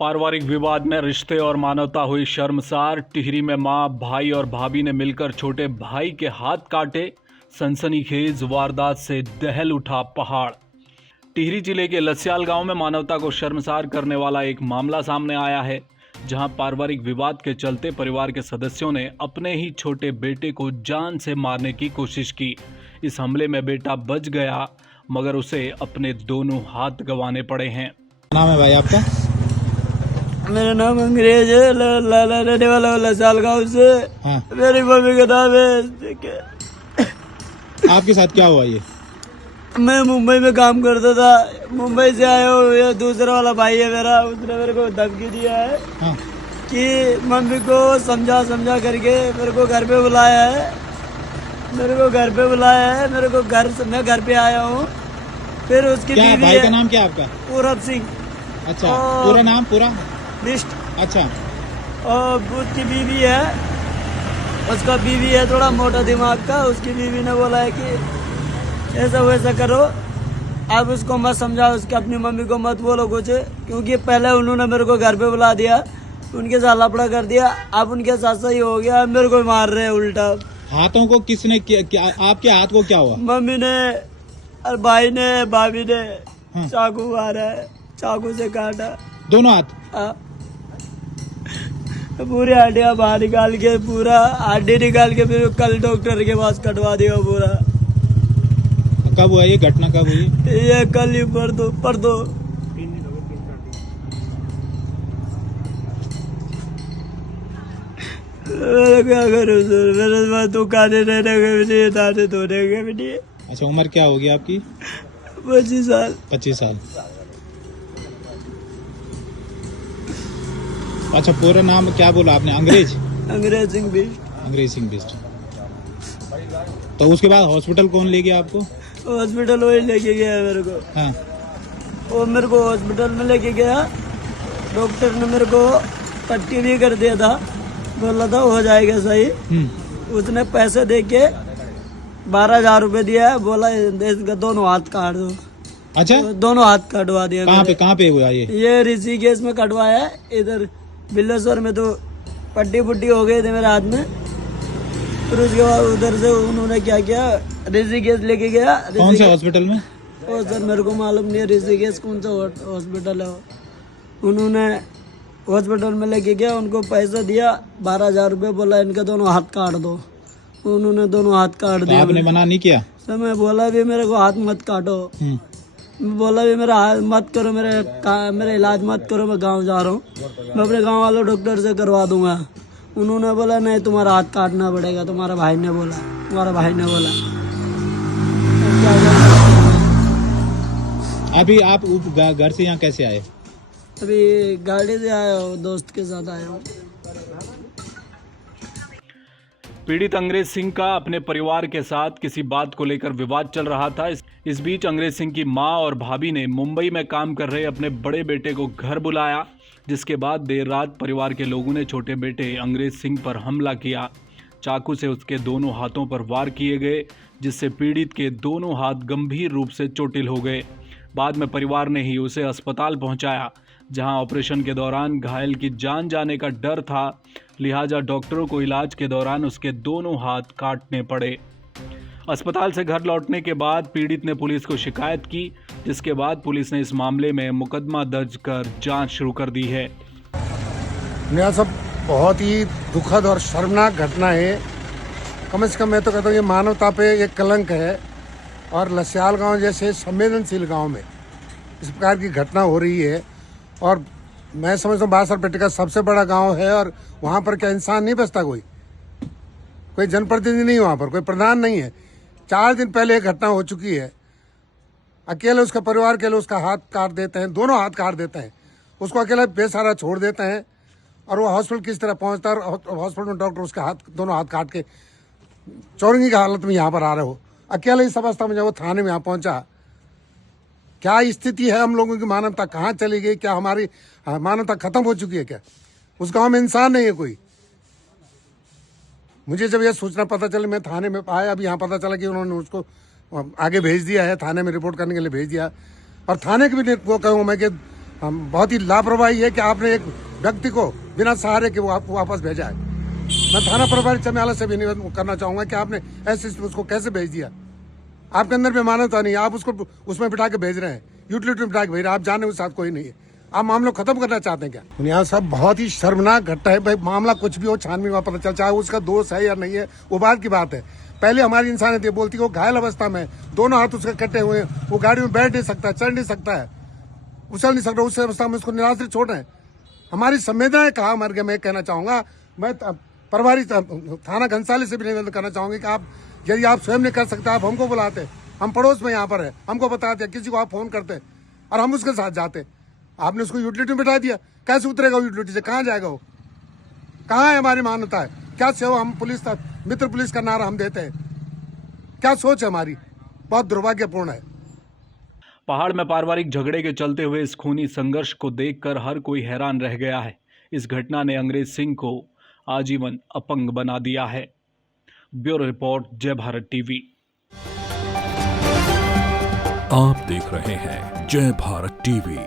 पारिवारिक विवाद में रिश्ते और मानवता हुई शर्मसार। टिहरी में मां, भाई और भाभी ने मिलकर छोटे भाई के हाथ काटे। सनसनीखेज वारदात से दहल उठा पहाड़। टिहरी जिले के लस्याल गांव में मानवता को शर्मसार करने वाला एक मामला सामने आया है, जहां पारिवारिक विवाद के चलते परिवार के सदस्यों ने अपने ही छोटे बेटे को जान से मारने की कोशिश की। इस हमले में बेटा बच गया, मगर उसे अपने दोनों हाथ गंवाने पड़े हैं। नाम है भाई आपका? मेरा नाम अंग्रेज है, लाला रहने वाला हूँ लस्याल गाँव से। हाँ। मेरी मम्मी का नाम है। आपके साथ क्या हुआ ये? मैं मुंबई में काम करता था, मुंबई से आया हूँ। ये दूसरा वाला भाई है मेरा, उसने मेरे को धमकी दिया है। हाँ। कि मम्मी को समझा करके मेरे को घर पे बुलाया है। मैं घर पे आया हूँ। फिर उसकी क्या बीवी भाई का है, नाम क्या है आपका? पूरब सिंह। अच्छा, और- पूरा नाम पूरा? लिस्ट। अच्छा। और उसकी बीवी है, उसका बीवी है थोड़ा मोटा दिमाग का। उसकी बीवी ने बोला है कि ऐसा वैसा करो, अब उसको मत समझाओ, उसकी अपनी मम्मी को मत बोलो कुछ, क्योंकि पहले उन्होंने मेरे को घर पे बुला दिया, उनके साथ लफड़ा कर दिया। अब उनके साथ सही हो गया, मेरे को मार रहे हैं उल्टा। हाथों को किसने क्या आपके हाथ को क्या हुआ? मम्मी ने और भाई ने, भाभी ने हाँ। चाकू मारा है, चाकू से काटा। दोनों हाथ? हाँ। पूरी हड्डियाँ बाहर निकाल के, पूरा हड्डी निकाल के फिर कल डॉक्टर के पास कटवा दिया पूरा। कब हुआ ये घटना, कब हुई? ये कल ही पर दो। मैं क्या करूँ सर, मेरे पास तो खाने रहने के भी नहीं, दाने धोने के भी नहीं। अच्छा, उम्र क्या होगी आपकी? 25 साल। 25 साल। अच्छा, पूरा नाम क्या बोला आपने? अंग्रेज? अंग्रेज सिंह बिष्ट। अंग्रेज सिंह बिष्ट। तो उसके बाद हॉस्पिटल कौन ले गया आपको? हॉस्पिटल वही लेके गया मेरे को। हाँ। वो मेरे को हॉस्पिटल में लेके गया, डॉक्टर ने मेरे को पट्टी भी कर दिया था, बोला था हो जाएगा सही। उसने पैसे दे के 12,000 रुपए दिया है, बोला इसका दोनों हाथ काट दो। अच्छा, तो दोनों हाथ कटवा दिया। कहाँ पे हुआ ये? ये ऋषिकेश में कटवाया है। इधर बिल्लेश्वर में तो पट्टी पुट्टी हो गई थी मेरे हाथ में। फिर उसके बाद उधर से उन्होंने क्या किया, ऋषिकेश लेके गया। कौन से हॉस्पिटल में? ओ सर मेरे को मालूम नहीं है ऋषिकेश कौन सा हॉस्पिटल है वो। उन्होंने हॉस्पिटल में लेके गया, उनको पैसा दिया 12,000 रुपये, बोला इनके दोनों हाथ काट दो। उन्होंने दोनों हाथ काट तो दिया। आपने मना नहीं किया? सर मैं बोला भी मेरे को हाथ मत काटो, मैं बोला भी मेरा हाथ मत करो, मेरा इलाज मत करो, मैं गांव जा रहा हूँ, मैं अपने गांव वालों डॉक्टर से करवा दूंगा। उन्होंने बोला नहीं तुम्हारा हाथ काटना पड़ेगा, तुम्हारा भाई ने बोला। अभी आप घर से यहाँ कैसे आए? अभी गाड़ी से आया हूँ, दोस्त के साथ आया हूँ। पीड़ित अंग्रेज सिंह का अपने परिवार के साथ किसी बात को लेकर विवाद चल रहा था। इस बीच अंग्रेज सिंह की मां और भाभी ने मुंबई में काम कर रहे अपने बड़े बेटे को घर बुलाया, जिसके बाद देर रात परिवार के लोगों ने छोटे बेटे अंग्रेज सिंह पर हमला किया। चाकू से उसके दोनों हाथों पर वार किए गए, जिससे पीड़ित के दोनों हाथ गंभीर रूप से चोटिल हो गए। बाद में परिवार ने ही उसे अस्पताल पहुंचाया, जहां ऑपरेशन के दौरान घायल की जान जाने का डर था, लिहाजा डॉक्टरों को इलाज के दौरान उसके दोनों हाथ काटने पड़े। अस्पताल से घर लौटने के बाद पीड़ित ने पुलिस को शिकायत की, जिसके बाद पुलिस ने इस मामले में मुकदमा दर्ज कर जांच शुरू कर दी है। यह सब बहुत ही दुखद और शर्मनाक घटना है। कम से कम मैं तो कहता हूँ ये मानवता पे एक कलंक है, और लस्याल गांव जैसे संवेदनशील गांव में इस प्रकार की घटना हो रही है। और मैं समझता हूँ बासरपेटे का सबसे बड़ा गांव है, और वहाँ पर क्या इंसान नहीं बसता? कोई जनप्रतिनिधि नहीं, वहाँ पर कोई प्रधान नहीं है। 4 दिन पहले एक घटना हो चुकी है, अकेले उसका परिवार के लोग उसका हाथ काट देते हैं, दोनों हाथ काट देते हैं, उसको अकेला बेसहारा छोड़ देते हैं, और वो हॉस्पिटल किस तरह पहुंचता है, और हॉस्पिटल में डॉक्टर उसके दोनों हाथ काट के चौरंगी की हालत में यहाँ पर आ रहे हो। अकेले इस अवस्था में जब वो थाने में यहाँ पहुंचा, क्या स्थिति है? हम लोगों की मानवता कहाँ चली गई? क्या हमारी मानवता खत्म हो चुकी है क्या? उस गाँव में इंसान नहीं है कोई। मुझे जब यह सूचना पता चली, मैं थाने में आया, अभी यहाँ पता चला कि उन्होंने उसको आगे भेज दिया है, थाने में रिपोर्ट करने के लिए भेज दिया। और थाने के भी वो कहूँगा मैं कि बहुत ही लापरवाही है कि आपने एक व्यक्ति को बिना सहारे के वो आपको वापस भेजा है। मैं थाना प्रभारी चमियाला से भी निवेदन करना चाहूंगा कि आपने ऐसे उसको कैसे भेज दिया। आपके अंदर भी मानवता नहीं है, आप उसको उसमें बिठा के भेज रहे हैं, यूटिलिटी में बिठा के भेज रहे हैं। आप जाने के साथ कोई नहीं है, आप मामला खत्म करना चाहते हैं क्या? यहाँ सब बहुत ही शर्मनाक घटना है भाई। मामला कुछ भी हो, छानबीन में पता चल, चाहे उसका दोष है या नहीं है वो बात की बात है। पहले हमारी इंसानियत ये बोलती है वो घायल अवस्था में, दोनों हाथ उसके कटे हुए, वो गाड़ी में बैठ नहीं सकता, चढ़ नहीं सकता है, उछल नहीं सकता, उस अवस्था में उसको निराश्रित छोड़ रहे हैं। हमारी संवेदनाएं कहाँ मर गए? मैं कहना चाहूंगा, मैं प्रभारी थाना घनसाली से भी निवेदन करना चाहूंगी कि आप यदि आप स्वयं नहीं कर सकते, आप हमको बुलाते, हम पड़ोस में यहाँ पर है, हमको बताते, किसी को आप फोन करते और हम उसके साथ जाते। आपने उसको यूटिलिटी में बिठा दिया, कैसे उतरेगा यूटिलिटी से? कहाँ जाएगा वो? कहाँ है हमारी मान्यता है? क्या सेवा हम पुलिस मित्र पुलिस का नारा हम देते हैं? क्या सोच है हमारी? बहुत दुर्भाग्यपूर्ण है। पहाड़ में पारिवारिक झगड़े के चलते हुए इस खूनी संघर्ष को देखकर हर कोई हैरान रह गया है। इस घटना ने अंग्रेज सिंह को आजीवन अपंग बना दिया है। ब्यूरो रिपोर्ट, जय भारत टीवी। आप देख रहे हैं जय भारत टीवी।